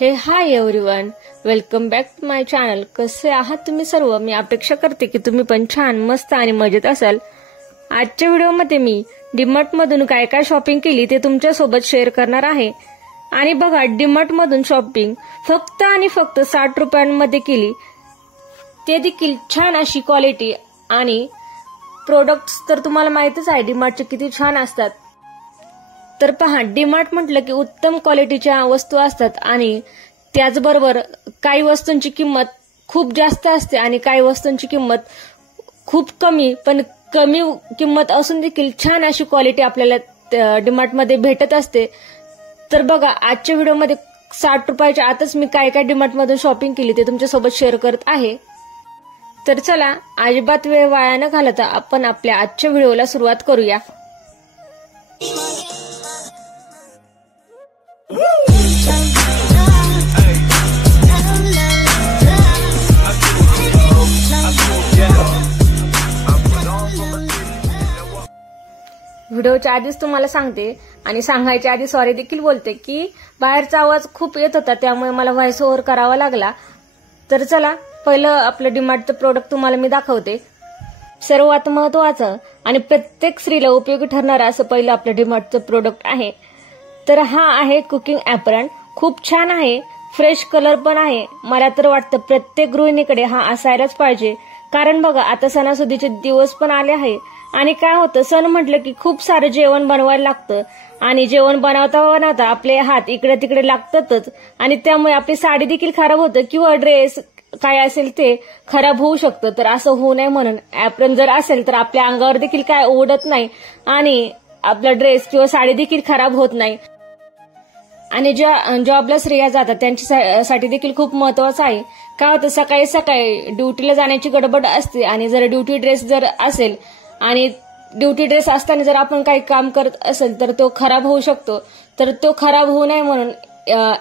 High everyone, welcome back to my channel. कसे आहात तुम्ही सर्व? मी अपेक्षा करते की तुम्ही पण छान मस्त आणि मजेत असाल. आजच्या व्हिडिओमध्ये मी डीमार्ट मधून काय काय शॉपिंग केली ते तुमच्या सोबत शेअर करणार आहे. आणि बघा, डीमार्ट मधून शॉपिंग फक्त आणि फक्त 60 रुपयांमध्ये केली, ते देखील छान अशी क्वालिटी. आणि प्रोडक्ट्स तर तुम्हाला माहितच आहे डीमार्टचे किती छान असतात. तर पहा, डीमार्ट म्हटलं की उत्तम क्वालिटीच्या वस्तू असतात आणि त्याचबरोबर काही वस्तूंची किंमत खूप जास्त असते आणि काही वस्तूंची किंमत खूप कमी, पण कमी किंमत असून देखील छान अशी क्वालिटी आपल्याला डीमार्ट मध्ये भेटत असते. तर बघा, आजच्या व्हिडिओमध्ये 60 रुपयाच्या आतच मी काय काय डीमार्ट मधून शॉपिंग केली ते तुमच्यासोबत शेअर करत आहे. तर चला, अजिबात वेळ वाया न घालवता आपण आपल्या आजच्या व्हिडिओला सुरुवात करूया. व्हिडिओच्या आधीच तुम्हाला सांगते आणि सांगायच्या आधी सॉरी देखील बोलते की बाहेरचा आवाज खूप येत होता, त्यामुळे मला व्हॉइस ओव्हर करावा लागला. तर चला, पहिलं आपलं डीमार्टचं प्रोडक्ट तुम्हाला मी दाखवते. सर्वात महत्वाचं आणि प्रत्येक स्त्रीला उपयोगी ठरणारं असं पहिलं आपलं डीमार्टचं प्रोडक्ट आहे. तर हा आहे कुकिंग ॲप्रन. खूप छान आहे, फ्रेश कलर पण आहे. मला तर वाटतं प्रत्येक गृहिणीकडे हा असायलाच पाहिजे, कारण बघा, आता सणासुदीचे दिवस पण आले आहे आणि काय होतं, सण म्हटलं की खूप सारं जेवण बनवायला लागतं आणि जेवण बनवता आपले हात इकडे तिकडे लागतातच आणि त्यामुळे आपली साडी देखील खराब होतं किंवा ड्रेस काय असेल ते खराब होऊ शकतं. तर असं होऊ नये म्हणून ॲप्रन जर असेल तर आपल्या अंगावर देखील काय ओढत नाही आणि आपला ड्रेस किंवा साडी देखील खराब होत नाही. आणि ज्या जॉबला स्त्रिया जातात त्यांच्यासाठी देखील खूप महत्वाचं आहे. काय होतं, सकाळी सकाळी ड्युटीला जाण्याची गडबड असते आणि जर ड्युटी ड्रेस जर असेल आणि ड्युटी ड्रेस असताना जर आपण काही काम करत असेल तर तो खराब होऊ शकतो. तर तो खराब होऊ नये म्हणून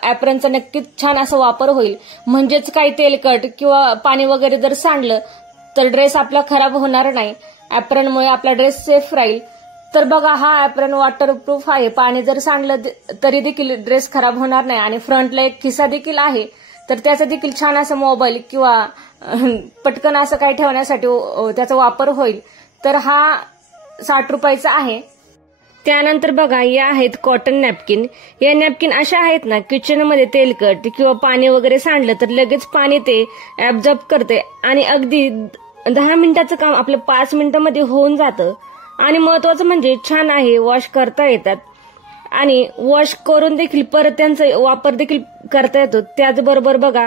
ॲप्रनचा नक्कीच छान असा वापर होईल. म्हणजेच काही तेलकट किंवा पाणी वगैरे जर सांडलं तर ड्रेस आपला खराब होणार नाही. ॲप्रनमुळे आपला ड्रेस सेफ राहील. तर बघा, हा ॲप्रन वॉटरप्रूफ आहे. पाणी जर सांडलं तरी देखील ड्रेस खराब होणार नाही आणि फ्रंटला एक खिसा देखील आहे, तर त्याचा देखील छान असा मोबाईल किंवा पटकन असं काही ठेवण्यासाठी त्याचा वापर होईल. तर हा 60 रुपयाचा आहे. त्यानंतर बघा, या आहेत कॉटन नॅपकिन. या नॅपकिन अशा आहेत ना, किचनमध्ये तेलकट किंवा पाणी वगैरे सांडलं तर लगेच पाणी ते ऍब्झॉर्ब करते आणि अगदी 10 मिनिटाचं काम आपलं 5 मिनिटांमध्ये होऊन जातं. आणि महत्वाचं म्हणजे छान आहे, वॉश करता येतात आणि वॉश करून देखील परत त्यांचा वापर देखील करता येतो. त्याचबरोबर बघा,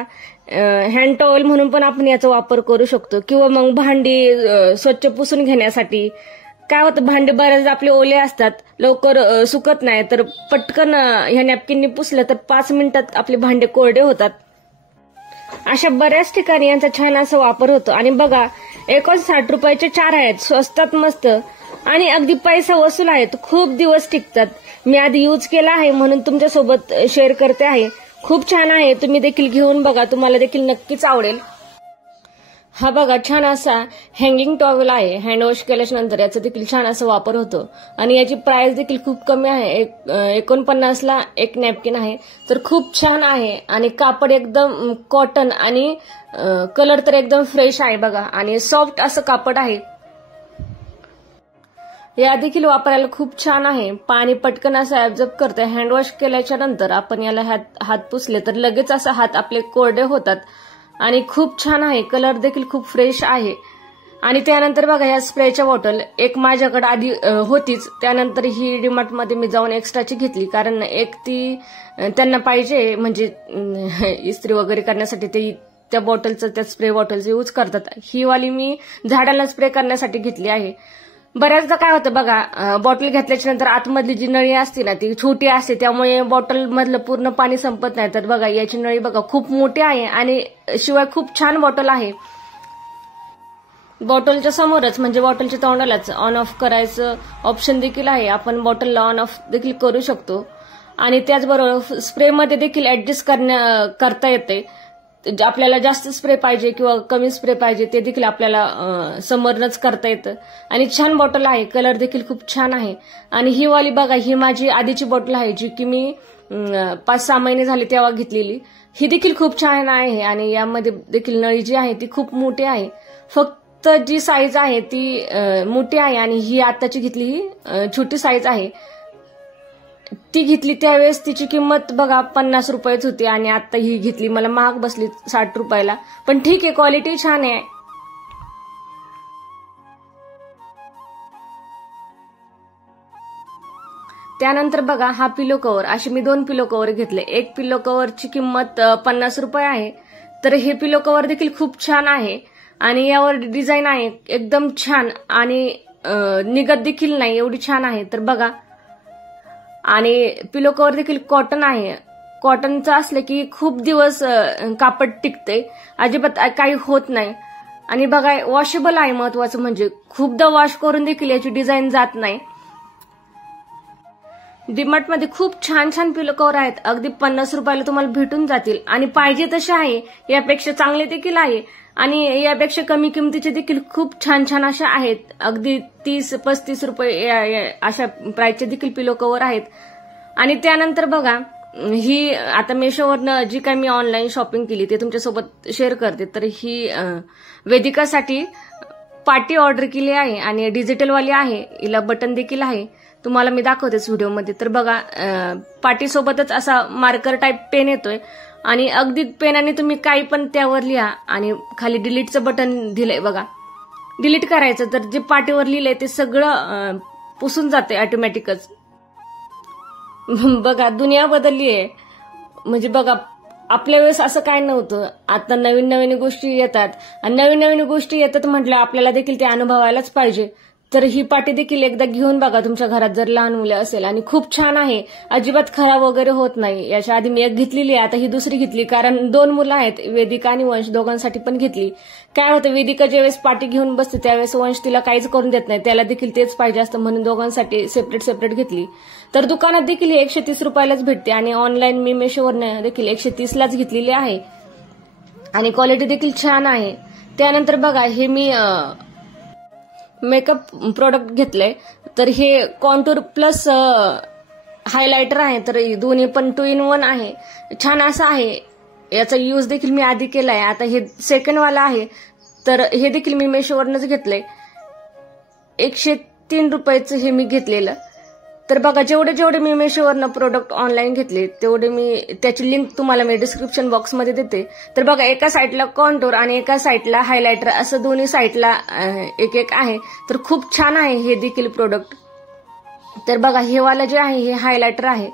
हँड टॉवेल म्हणून पण आपण याचा वापर करू शकतो किंवा मग भांडी स्वच्छ पुसून घेण्यासाठी. काय होतं, भांडे बरेच आपले ओले असतात, लवकर सुकत नाही, तर पटकन ह्या नॅपकिननी पुसलं तर 5 मिनिटात आपले भांडे कोरडे होतात. अशा बऱ्याच ठिकाणी यांचा छान असा वापर होतो. आणि बघा, एकूण 60 रुपयाचे 4 आहेत, स्वस्तात मस्त आणि अगदी पैसा वसूल आहेत, खूप दिवस टिकतात. मी आधी यूज केला आहे म्हणून तुमच्यासोबत शेअर करते आहे. खूप छान आहे, तुम्ही देखील घेऊन बघा, तुम्हाला देखील नक्कीच आवडेल. हा बघा, छान असा हँगिंग टॉवेल आहे. हँड वॉश केल्याच्या नंतर याचा देखील छान असा वापर होतो आणि याची प्राइस देखील खूप कमी आहे. 49 ला एक नॅपकिन आहे. तर खूप छान आहे आणि कापड एकदम कॉटन आणि कलर तर एकदम फ्रेश आहे बघा आणि सॉफ्ट असं कापड आहे. या देखील वापरायला खूप छान आहे. पाणी पटकन असं ऍब्झॉर्ब करते. हँड वॉश केल्याच्या नंतर आपण याला हात पुसले तर लगेच असं हात आपले कोरडे होतात आणि खूप छान आहे. कलर देखील खूप फ्रेश आहे. आणि त्यानंतर बघा, या स्प्रेच्या बॉटल एक माझ्याकडे आधी होतीच, त्यानंतर ही डीमार्ट मध्ये मी जाऊन एक्स्ट्राची घेतली, कारण एक ती त्यांना पाहिजे, म्हणजे इस्त्री वगैरे करण्यासाठी ते त्या बॉटलचं, त्या स्प्रे बॉटलचं यूज करतात. ही वाली मी झाडाला स्प्रे करण्यासाठी घेतली आहे. बऱ्याचदा काय होतं बघा, बॉटल घेतल्याच्या नंतर आतमधली जी नळी असते ना ती छोटी असते, त्यामुळे बॉटल मधलं पूर्ण पाणी संपत नाही. तर बघा, याची नळी बघा खूप मोठी आहे आणि शिवाय खूप छान बॉटल आहे. बॉटलच्या समोरच म्हणजे बॉटलच्या तोंडालाच ऑन ऑफ करायचं ऑप्शन देखील आहे. आपण बॉटलला ऑन ऑफ देखील करू शकतो आणि त्याचबरोबर स्प्रेमध्ये देखील ऍडजस्ट करता येते. आपल्याला जास्त स्प्रे पाहिजे किंवा कमी स्प्रे पाहिजे ते देखील आपल्याला समोरच करता येतं. आणि छान बॉटल आहे, कलर देखील खूप छान आहे. आणि ही वाली बघा, ही माझी आधीची बॉटल आहे जी की मी 5-6 महिने झाले तेव्हा घेतलेली. ही देखील खूप छान आहे आणि यामध्ये देखील नळी जी आहे ती खूप मोठी आहे. फक्त जी साईज आहे ती मोठी आहे आणि ही आताची घेतली ही छोटी साईज आहे. ती घेतली त्यावेळेस तिची किंमत बघा 50 रुपयेच होती आणि आता ही घेतली मला महाग बसली 60 रुपयाला. पण ठीक आहे, क्वालिटी छान आहे. त्यानंतर बघा हा पिलो कव्हर, असे मी 2 पिलो कव्हर घेतले. एक पिलो कव्हरची किंमत 50 रुपये आहे. तर हे पिलो कव्हर देखील खूप छान आहे आणि यावर डिझाईन आहे एकदम छान आणि निघत देखील नाही एवढी छान आहे. तर बघा, आणि पिलो कव्हर देखील कॉटन आहे. कॉटनचं असलं की खूप दिवस कापड टिकते, अजिबात काही होत नाही. आणि बघा वॉशेबल आहे, महत्वाचं म्हणजे खूपदा वॉश करून देखील याची डिझाईन जात नाही. डीमार्ट मध्ये खूप छान छान पिलो कव्हर आहेत, अगदी 50 रुपयाला तुम्हाला भेटून जातील आणि पाहिजे तसे आहे. यापेक्षा चांगले देखील आहे आणि यापेक्षा कमी किमतीचे देखील खूप छान छान अशा आहेत. अगदी 30-35 रुपये अशा प्राइसचे देखील पिलो कव्हर आहेत. आणि त्यानंतर बघा, ही आता मेशोवरनं जी काही मी ऑनलाईन शॉपिंग केली ते तुमच्यासोबत शेअर करते. तर ही वेदिकासाठी पाटी ऑर्डर केली आहे आणि डिजिटलवाली आहे, हिला बटन देखील आहे. तुम्हाला मी दाखवतेच व्हिडिओमध्ये. तर बघा, पाटीसोबतच असा मार्कर टाईप पेन येतोय आणि अगदी पेनाने तुम्ही काही पण त्यावर लिहा आणि खाली डिलीटचं बटन दिलंय बघा. डिलीट करायचं तर जे पाटीवर लिहिलंय ते सगळं पुसून जाते ऑटोमॅटिकच. बघा दुनिया बदलली आहे. म्हणजे बघा, आपल्या वेळेस असं काय नव्हतं. आता नवीन नवीन गोष्टी येतात आणि नवीन नवीन गोष्टी येतात म्हटलं आपल्याला देखील ते अनुभवायलाच पाहिजे. तर ही पाटी देखील एकदा घेऊन बघा तुमच्या घरात जर लहान मुलं असेल आणि खूप छान आहे, अजिबात खराब वगैरे होत नाही. याच्या आधी मी एक घेतलेली आहे, आता ही दुसरी घेतली कारण 2 मुलं आहेत, वेदिका आणि वंश, दोघांसाठी पण घेतली. काय होतं, वेदिका ज्यावेळेस पाटी घेऊन बसते त्यावेळेस वंश तिला काहीच करून देत नाही, त्याला देखील तेच पाहिजे असतं म्हणून दोघांसाठी सेपरेट घेतली. तर दुकानात देखील 130 रुपयालाच भेटते आणि ऑनलाईन मी मेशोवरनं देखील 130 लाच घेतलेली आहे आणि क्वालिटी देखील छान आहे. त्यानंतर बघा, हे मी मेकअप प्रोडक्ट घेतलंय. तर हे कॉन्टूर प्लस हायलायटर आहे. तर दोन्ही पण 2 in 1 आहे, छान असं आहे. याचा यूज देखील मी आधी केलाय, आता हे सेकंड वाला आहे. तर हे देखील मी मेशोवरनच घेतलंय, 103 रुपयाचं हे मी घेतलेलं. तर बघा, जेवढे मी मेशोवरनं प्रोडक्ट ऑनलाईन घेतले तेवढे मी त्याची लिंक तुम्हाला मी डिस्क्रिप्शन बॉक्समध्ये देते. तर बघा, एका साईडला कॉन्टूर आणि एका साईडला हायलायटर असं दोन्ही साईडला एक आहे. तर खूप छान आहे हे देखील प्रोडक्ट. तर बघा, हे वाला जे आहे हे हायलायटर आहे.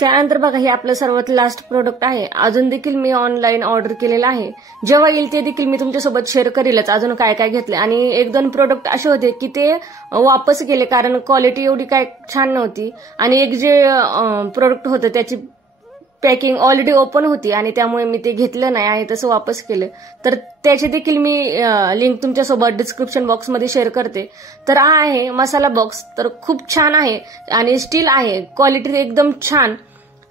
त्यानंतर बघा, हे आपलं सर्वात लास्ट प्रोडक्ट आहे. अजून देखील मी ऑनलाईन ऑर्डर केलेलं आहे, जेव्हा येईल ते देखील मी तुमच्यासोबत शेअर करेलच अजून काय काय घेतले. आणि 1-2 प्रोडक्ट असे होते की ते वापस केले कारण क्वालिटी एवढी काय छान नव्हती आणि एक जे प्रोडक्ट होतं त्याची पॅकिंग ऑलरेडी ओपन होती आणि त्यामुळे मी ते घेतलं नाही आहे तसं वापस केलं. तर त्याची देखील मी लिंक तुमच्यासोबत डिस्क्रिप्शन बॉक्समध्ये शेअर करते. तर हा आहे मसाला बॉक्स. तर खूप छान आहे आणि स्टील आहे, क्वालिटी एकदम छान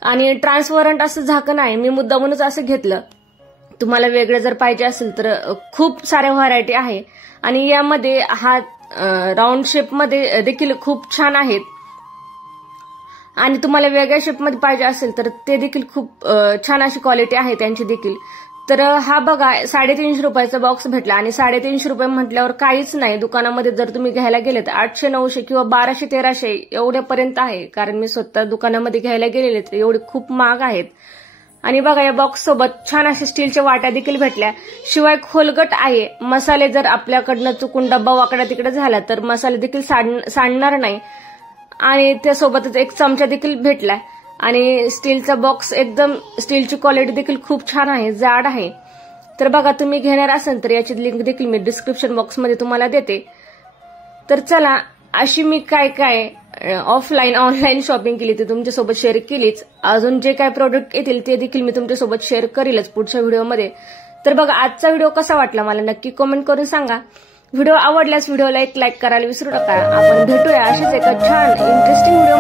आणि ट्रान्सपरंट असं झाकण आहे. मी मुद्दामूनच असं घेतलं. तुम्हाला वेगळं जर पाहिजे असेल तर खूप साऱ्या व्हरायटी आहे आणि यामध्ये हा राऊंड शेपमध्ये देखील खूप छान आहेत आणि तुम्हाला वेगळ्या शेपमध्ये पाहिजे असेल तर ते देखील खूप छान अशी क्वालिटी आहे त्यांची देखील. तर हा बघा, 350 रुपयाचा बॉक्स भेटला आणि 350 रुपये म्हटल्यावर काहीच नाही. दुकानामध्ये जर तुम्ही घ्यायला गेले तर 800-900 किंवा 1200-1300 एवढ्यापर्यंत आहे, कारण मी स्वतः दुकानामध्ये घ्यायला गेलेले तर एवढे खूप महाग आहेत. आणि बघा, या बॉक्स सोबत छान अशा स्टीलच्या वाट्या देखील भेटल्या, शिवाय खोलगट आहे. मसाले जर आपल्याकडनं चुकून डब्बा वाकडा तिकडे झाला तर मसाले देखील सांडणार नाही. आणि त्यासोबतच एक चमचा देखील भेटलाय आणि स्टीलचा बॉक्स एकदम स्टीलची क्वालिटी देखील खूप छान आहे, जाड आहे. तर बघा, तुम्ही घेणार असाल तर याची लिंक देखील मी डिस्क्रिप्शन बॉक्समध्ये तुम्हाला देते. तर चला, अशी मी काय ऑफलाईन ऑनलाईन शॉपिंग केली ते तुमच्यासोबत शेअर केलीच. अजून जे काय प्रोडक्ट येतील ते देखील मी तुमच्यासोबत शेअर करेलच पुढच्या व्हिडिओमध्ये. तर बघा, आजचा व्हिडिओ कसा वाटला मला नक्की कमेंट करून सांगा. व्हिडिओ आवडल्यास व्हिडिओला एक लाईक करायला विसरू नका. आपण भेटूया अशाच एका छान इंटरेस्टिंग व्हिडिओ